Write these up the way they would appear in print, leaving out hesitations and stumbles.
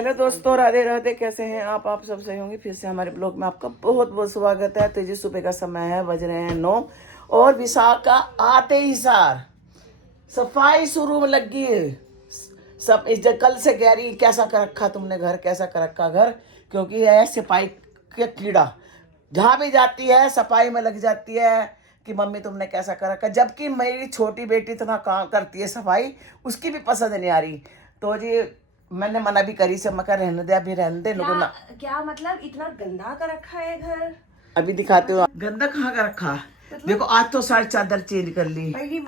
Hello दोस्तों, राधे राधे। कैसे हैं आप सब सही होंगे। फिर से हमारे ब्लॉग में आपका बहुत बहुत स्वागत है। तो ये सुबह का समय है, बज रहे हैं 9 और विशाखा आते ही सार सफाई शुरू में लगी है। सब इस कल से कह रही कैसा कर रखा तुमने घर, कैसा कर रखा घर, क्योंकि है सफाई का कीड़ा। जहाँ भी जाती है सफाई में लग जाती है कि मम्मी तुमने कैसा कर रखा। जबकि मेरी छोटी बेटी इतना काम करती है सफाई, उसकी भी पसंद नहीं आ रही। तो जी मैंने मना भी करी से, मकर रहने दे, अभी रहने दे। क्या मतलब इतना गंदा कर रखा है घर? अभी दिखाते हो। गंदा कहाँ का रखा मतलब? देखो आज तो सारी चादर चेंज कर ली। भाई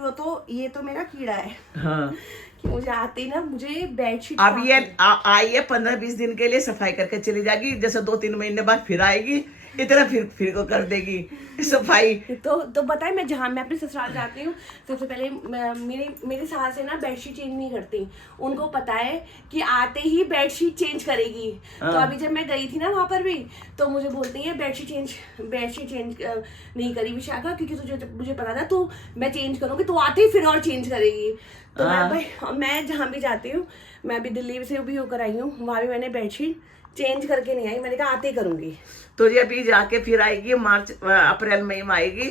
ये तो मेरा कीड़ा है। हाँ कि मुझे आते ही ना मुझे बेडशीट अब ये आई है 15-20 दिन के लिए, सफाई करके चली जाएगी। जैसे 2-3 महीने बाद फिर आएगी, इतना फिर को कर देगी सफाई। तो बताए मैं अपने ससुराल जाती हूँ, सबसे पहले मेरी सास है ना बेडशीट चेंज नहीं करती। उनको पता है कि आते ही बेडशीट चेंज करेगी। तो अभी जब मैं गई थी ना वहां पर भी, तो मुझे बोलती है बेडशीट चेंज नहीं करी विशाखा, क्योंकि मुझे पता था तो मैं चेंज करूंगी, तो आते ही फिर और चेंज करेगी। तो मैं जहाँ भी जाती हूँ, मैं अभी दिल्ली से भी होकर आई हूँ, वहाँ भी मैंने बेडशीट चेंज करके नहीं आई। मैंने कहा आते ही करूंगी। तो ये अभी जाके फिर आएगी मार्च अप्रैल मई में आएगी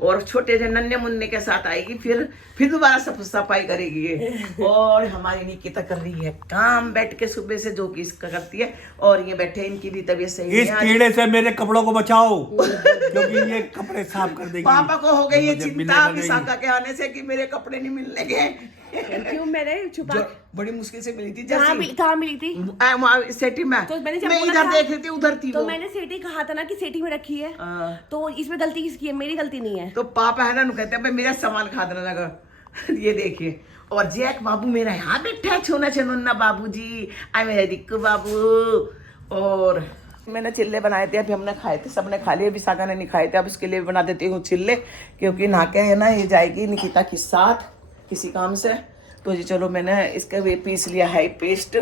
और छोटे से नन्हे मुन्ने के साथ आएगी। फिर दोबारा सफाई करेगी ये। और हमारी निकिता कर रही है काम बैठ के सुबह से, जो कि इसका करती है। और ये बैठे, इनकी भी तबीयत सही इस कीड़े से मेरे कपड़ों को बचाओ क्योंकि ये कपड़े साफ कर देगी। पापा को हो गई है चिंता विशाखा के आने से कि मेरे कपड़े नहीं मिलने गए। क्यों? मैंने छुपा बड़ी मुश्किल से मिली थी। कहाँ मिली थी? सेठी में। तो मैंने मैं इधर देख रही थी, उधर थी। तो मैंने सेठी कहा था ना कि सेठी में रखी है। तो इसमें गलती किसकी है? मेरी गलती नहीं है। तो पापा है ना, कहते हैं मेरा सामान खादने लगा। ये देखिए। और जैक बाबू मेरा यहाँ बैठा है, छोना छनोन्ना बाबू जी, आई मेरे दिक्कू बाबू। और मैंने चिल्ले बनाए थे, अभी हमने खाए थे, सबने खा लिए, विशाखा ने नहीं खाए थे। अब उसके लिए भी बना देती हूँ चिल्ले, क्योंकि नाके है ना, ये जाएगी निकिता के साथ किसी काम से। तो जी चलो, मैंने इसका वे पीस लिया है पेस्ट।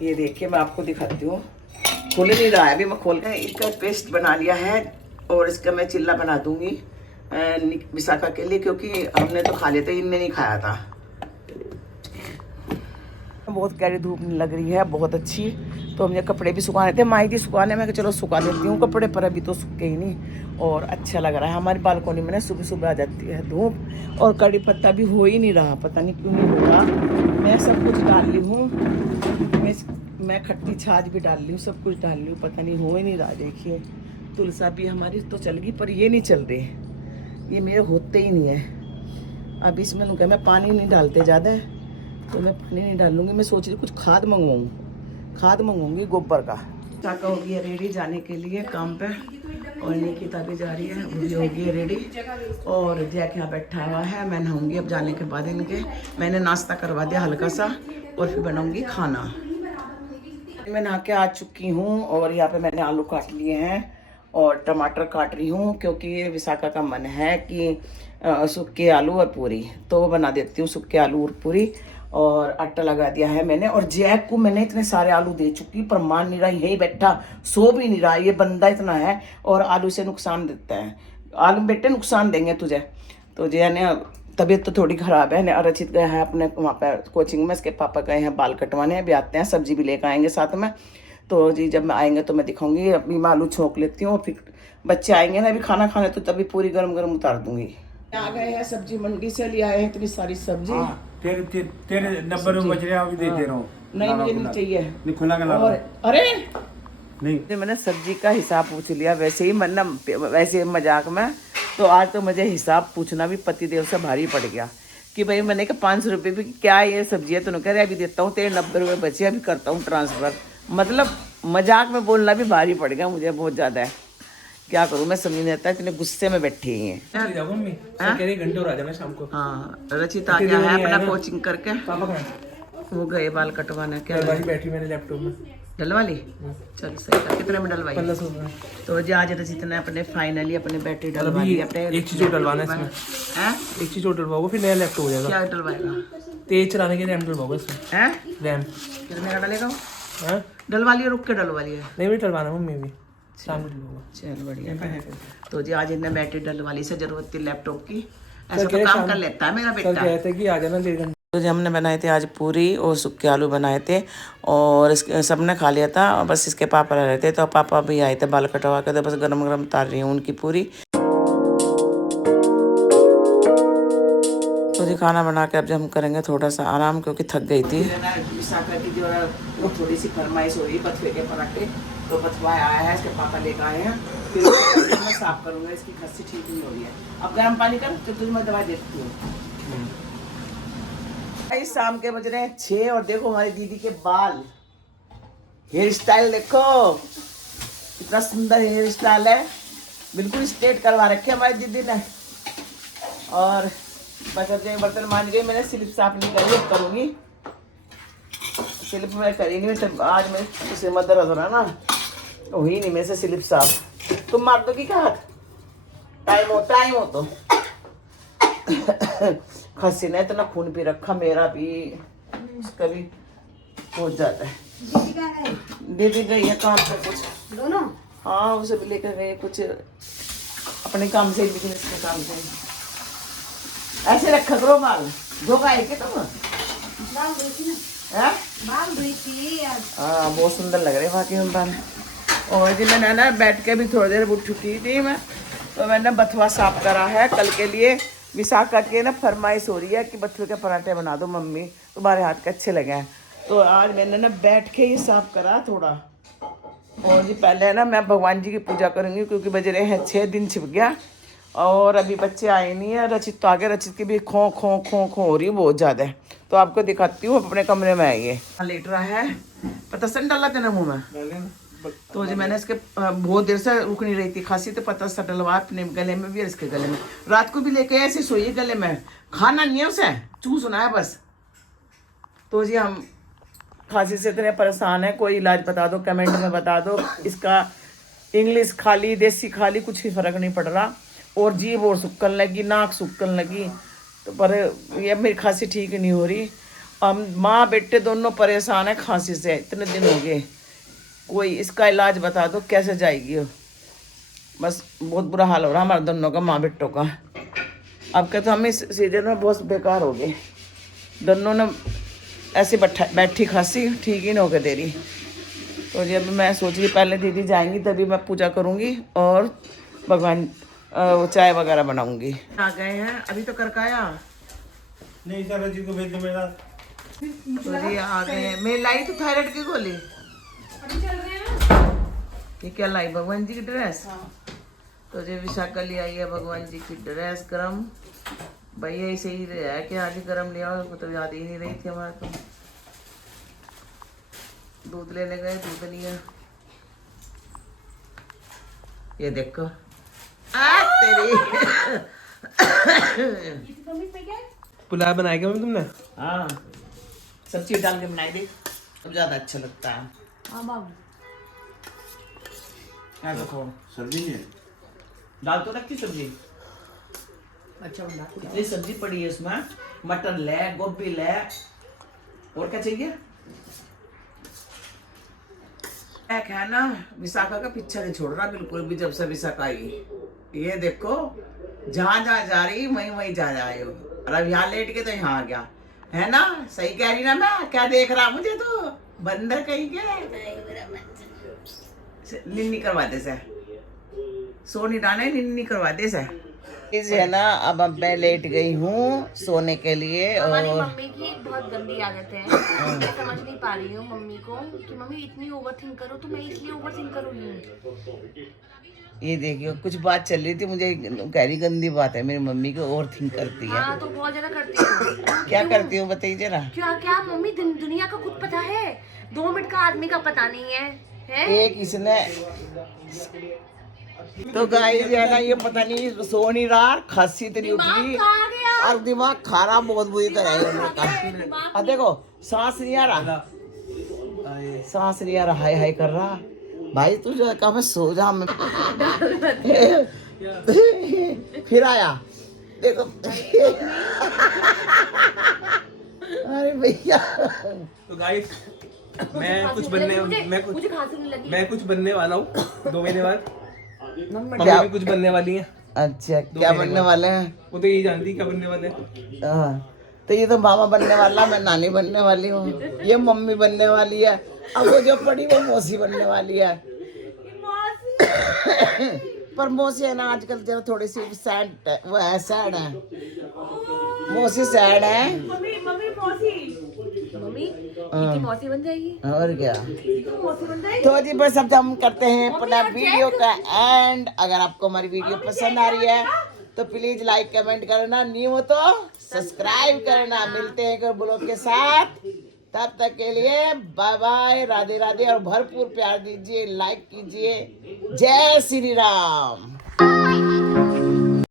ये देखिए मैं आपको दिखाती हूँ, खुल नहीं रहा है अभी, मैं खोल के इसका पेस्ट बना लिया है। और इसका मैं चिल्ला बना दूंगी विशाखा के लिए, क्योंकि हमने तो खा लिया था, इनने नहीं खाया था। बहुत गहरी धूप लग रही है, बहुत अच्छी। तो हमने कपड़े भी सुखाने थे, माई थी सुखाने में, चलो सुखा देती हूँ कपड़े, पर अभी तो सूखे ही नहीं। और अच्छा लग रहा है। हमारी बालकोनी में ना सुबह सुबह आ जाती है धूप, और कड़ी पत्ता भी हो ही नहीं रहा, पता नहीं क्यों नहीं हो रहा। मैं सब कुछ डाल ली हूँ, मैं खट्टी छाछ भी डाल ली हूँ, सब कुछ डाल ली हूँ, पता नहीं हो ही नहीं रहा। देखिए तुलसा भी हमारी तो चल गई, पर ये नहीं चल रही, ये मेरे होते ही नहीं है। अब इसमें मैं पानी नहीं डालते ज़्यादा, तो मैं पानी नहीं डालूंगी। मैं सोच रही कुछ खाद मंगवाऊंगी गोबर का। चाका हो गई है रेडी जाने के लिए काम पे, और निकिता भी जा रही है, वो भी हो गई है रेडी। और जैक यहाँ बैठा हुआ है, मैं नहाऊंगी अब जाने के बाद इनके। मैंने नाश्ता करवा दिया हल्का सा, और फिर बनाऊंगी खाना। मैं नहा के आ चुकी हूँ, और यहाँ पे मैंने आलू काट लिए हैं और टमाटर काट रही हूँ, क्योंकि विशाखा का मन है कि सूखे आलू और पूरी, तो बना देती हूँ सूखे आलू और पूरी। और आटा लगा दिया है मैंने। और जैक को मैंने इतने सारे आलू दे चुकी, पर मान नहीं रहा, यही बैठा सो भी नहीं रहा। ये बंदा इतना है, और आलू से नुकसान देता है। आलू बेटे नुकसान देंगे तुझे। तो जय ने तबीयत तो थोड़ी ख़राब है, अरचित गया है अपने वहाँ पर कोचिंग में, इसके पापा गए हैं बाल कटवाने, अभी आते हैं, सब्जी भी लेकर आएंगे साथ में। तो जी जब मैं आएंगे तो मैं दिखाऊंगी। अभी मैं आलू छोंक लेती हूँ, फिर बच्चे आएंगे ना अभी खाना खाने, तो तभी पूरी गरम गरम उतार दूंगी। आ गए हैं, सब्जी मंडी से ले आए हैं इतनी सारी सब्जी। तेरे नंबर में बच रहे हैं, दे दे रहा हूँ। नहीं मुझे नहीं चाहिए, नहीं खुला गला। और अरे नहीं, मैंने सब्जी का हिसाब पूछ लिया, वैसे ही मन वैसे मजाक में। तो आज तो मुझे हिसाब पूछना भी पतिदेव से भारी पड़ गया, कि भाई मैंने कहा 500 रुपये भी क्या ये सब्जी है, तो कह रहे अभी देता हूँ, तेरे 90 रुपये बचे, अभी करता हूँ ट्रांसफ़र। मतलब मजाक में बोलना भी भारी पड़ गया मुझे, बहुत ज़्यादा है। क्या करूँ मैं समझ नहीं आता, इतने गुस्से में बैठे ही हैं। हाँ रचित आ गया है अपना कोचिंग करके, वो गए बाल कटवाने। क्या बैटरी मैंने लैपटॉप में डलवा ली? चल सही था। कितने में डलवाई? 1500। तो जी आज रचित ने अपने फाइनली अपने बैटरी डलवा ली। अपने एक चीज और डलवाना है इसमें, हैं? एक चीज और डलवाओगे फिर नया लैपटॉप हो जाएगा। क्या डलवाएगा? तेज चलाने के रैम डलवाओगे इसमें। हैं? रैम कितने का डलेगा? हैं? डलवा लिया, रुक के डलवा लिया? नहीं भी डलवाना मम्मी भी शाम को डलवाऊंगा। चल बढ़िया। तो जी आज इन्हें बैटरी डलवा ली से जरूरत थी लैपटॉप की। ऐसा तो काम कर लेता है मेरा बेटा। कहते कि आ जाना 1.5 घंटे। तो जो हमने बनाए थे आज पूरी और सूखे आलू बनाए थे और इसके सबने खा लिया था और बस इसके पापा रह रहे थे। तो पापा भी आए थे बाल कटवा के, तो बस गरम गरम उतार रही हूँ उनकी पूरी। तो जी खाना बना के अब जब हम करेंगे थोड़ा सा आराम, क्योंकि थक गई थी। विशाखा की जो है वो थोड़ी सी फरमाइश हो रही है बथुए के पराठे, तो बथुआ आया है, इसके पापा लेकर आए हैं। फिर मैं साफ करूँगा, इसकी खस्सी ठीक नहीं हो रही है। अब गर्म पानी कर तो तुझे मैं दवाई देती हूँ। शाम के बज रहे हैं 6 और देखो हमारी दीदी के बाल, हेयर स्टाइल देखो कितना सुंदर हेयर स्टाइल है, बिल्कुल स्ट्रेट करवा रखे हमारी दीदी ने। और बस अब बर्तन मान गई, मैंने स्लिप साफ नहीं करी, अब करूँगी। स्लिप मैं करी नहीं, तो आज मैं उसे मदर हो रहा ना, हुई नहीं मेरे से स्लिप साफ। तुम मार दो कि क्या हाथ, टाइम हो तो खस्सी ने इतना खून पी रखा, मेरा भी उसका भी हो जाता है। दीदी गई है काम पे कुछ दोनों, हाँ उसे भी लेकर गए कुछ अपने काम से, बिजनेस के काम से। ऐसे रखा करो बाल, धोखा है कि तुम बाल धोई थी हाँ बहुत सुंदर लग रहे बाकी हम बाल। और जी मैंने ना बैठ के भी थोड़ी देर उठ चुकी थी मैं, तो मैंने बथुआ साफ करा है कल के लिए। विशाखा की ना फरमाइश हो रही है कि बथुए के पराठे बना दो मम्मी, तुम्हारे हाथ के अच्छे लगे हैं। तो आज मैंने ना बैठ के ही साफ करा थोड़ा। और जी पहले ना मैं भगवान जी की पूजा करूँगी, क्योंकि बज रहे हैं 6 दिन छिप गया और अभी बच्चे आए नहीं है। रचित तो आगे, रचित की भी खो खो खो खो हो रही है बहुत ज़्यादा। तो आपको दिखाती हूँ, अपने कमरे में आइए। लेट रहा है, पतासन डाला तेना मुँह में। तो जी मैंने इसके बहुत देर से रुक नहीं रही थी खांसी, तो पता सा डलवा अपने गले में भी और इसके गले में। रात को भी लेके ऐसे सोइए गले में, खाना नहीं है उसे, चूसना है बस। तो जी हम खांसी से इतने परेशान हैं, कोई इलाज बता दो, कमेंट में बता दो। इसका इंग्लिश खा ली, देसी खा ली, कुछ ही फर्क नहीं पड़ रहा। और जीभ और सुक्कन लगी, नाक सुक्कन लगी, तो पर ये मेरी खांसी ठीक नहीं हो रही। हम माँ बेटे दोनों परेशान हैं खांसी से, इतने दिन हो गए। कोई इसका इलाज बता दो कैसे जाएगी हो। बस बहुत बुरा हाल हो रहा हमारे दोनों का, माँ बेटों का। अब क्या तो हम इस सीजन में बहुत बेकार हो गए, दोनों ने ऐसे बैठी खांसी ठीक ही नहीं होकर दे रही। तो जी अभी मैं सोच रही पहले दीदी जाएंगी तभी मैं पूजा करूँगी और भगवान वो चाय वगैरह बनाऊंगी। आ गए हैं अभी तो करकाया नहीं सर जी को भेज दो मेरा। तो जी आ गए हैं। मैं लाई तो थायराइड की गोली, अभी चल रहे हैं। ये क्या लाई, भगवान जी की ड्रेस। तो जी विशाखा ले आई है भगवान जी की ड्रेस गरम। भैया ऐसे ही है कि आज ही गरम लिया, उसको तो याद ही नहीं रही थी हमारे को। दूध लेने गए, दूध लिया। ये देखो तेरी पुलाव बनाएगा मम्मी तुमने? हाँ सब चीज डाल के बनाई दे, अब ज्यादा अच्छा लगता है। हाँ बाबू क्या देखो सब्जी नहीं है, दाल तो रखी सब्जी, अच्छा बना। कितनी सब्जी पड़ी है उसमें, मटर ले, गोभी ले, और क्या चाहिए। एक है ना विशाखा का पीछा नहीं छोड़ रहा बिल्कुल भी, जब से विशाखा आई। ये देखो जहाँ जहाँ जा रही वहीं वहीं जा रही हो। और अब यहाँ लेट के तो यहाँ आ गया है ना, सही कह रही ना मैं, क्या देख रहा मुझे तो बंदर कहीं के। निन्नी करवा दे से, सोनी डाने निन्नी करवा दे से। इस है ना अब मैं लेट गई हूँ सोने के लिए। हमारी और मम्मी की एक बहुत गंदी आदत है, मैं समझ नहीं पा रही हूँ मम्मी को कि मम्मी इतनी ओवर थिंक करो, तो मैं इसलिए ओवर थिंक करूँगी। ये देखियो कुछ बात चल रही थी, मुझे कह रही गंदी बात है मेरी मम्मी को ओवर थिंक करती है। हाँ तो बहुत ज्यादा करती हूँ। क्या करती हूँ बताइए जरा। क्या क्या मम्मी दुनिया का खुद पता है, 2 मिनट का आदमी का पता नहीं है? एक इसने तो गाइस है ना, ये पता नहीं सो नहीं रहा, खांसी तेरी उठ रही और दिमाग खराब बहुत बुरी तरह है। देखो सांस नहीं आ रहा, सांस नहीं आ रहा, हाय हाय कर रहा। भाई तू जो कहा मैं सो जा, मैं फिर आया देखो। अरे भैया तो गाइस मैं कुछ बनने वाला हूँ 2 महीने बाद। मम्मी भी कुछ बनने वाली हैं। अच्छा क्या बनने वाले हैं? वो तो यही जानती क्या बनने वाले हैं। तो ये तो मामा बनने वाला, मैं नानी बनने वाली हूँ, ये मम्मी बनने वाली है, अब वो जो पड़ी वो मौसी बनने वाली है। पर मौसी है ना आजकल जरा थोड़ी सी सैड, वो है सैड है, मौसी सैड है। मम्मी मौसी बन जाएगी। और क्या। मौसी बन जाएगी। तो जी बस अब हम करते हैं अपना वीडियो का एंड। अगर आपको हमारी वीडियो पसंद आ रही है तो प्लीज लाइक कमेंट करना, न्यू हो तो सब्सक्राइब करना। मिलते हैं एक ब्लॉग के साथ, तब तक के लिए बाय बाय, राधे राधे, और भरपूर प्यार दीजिए, लाइक कीजिए। जय श्री राम।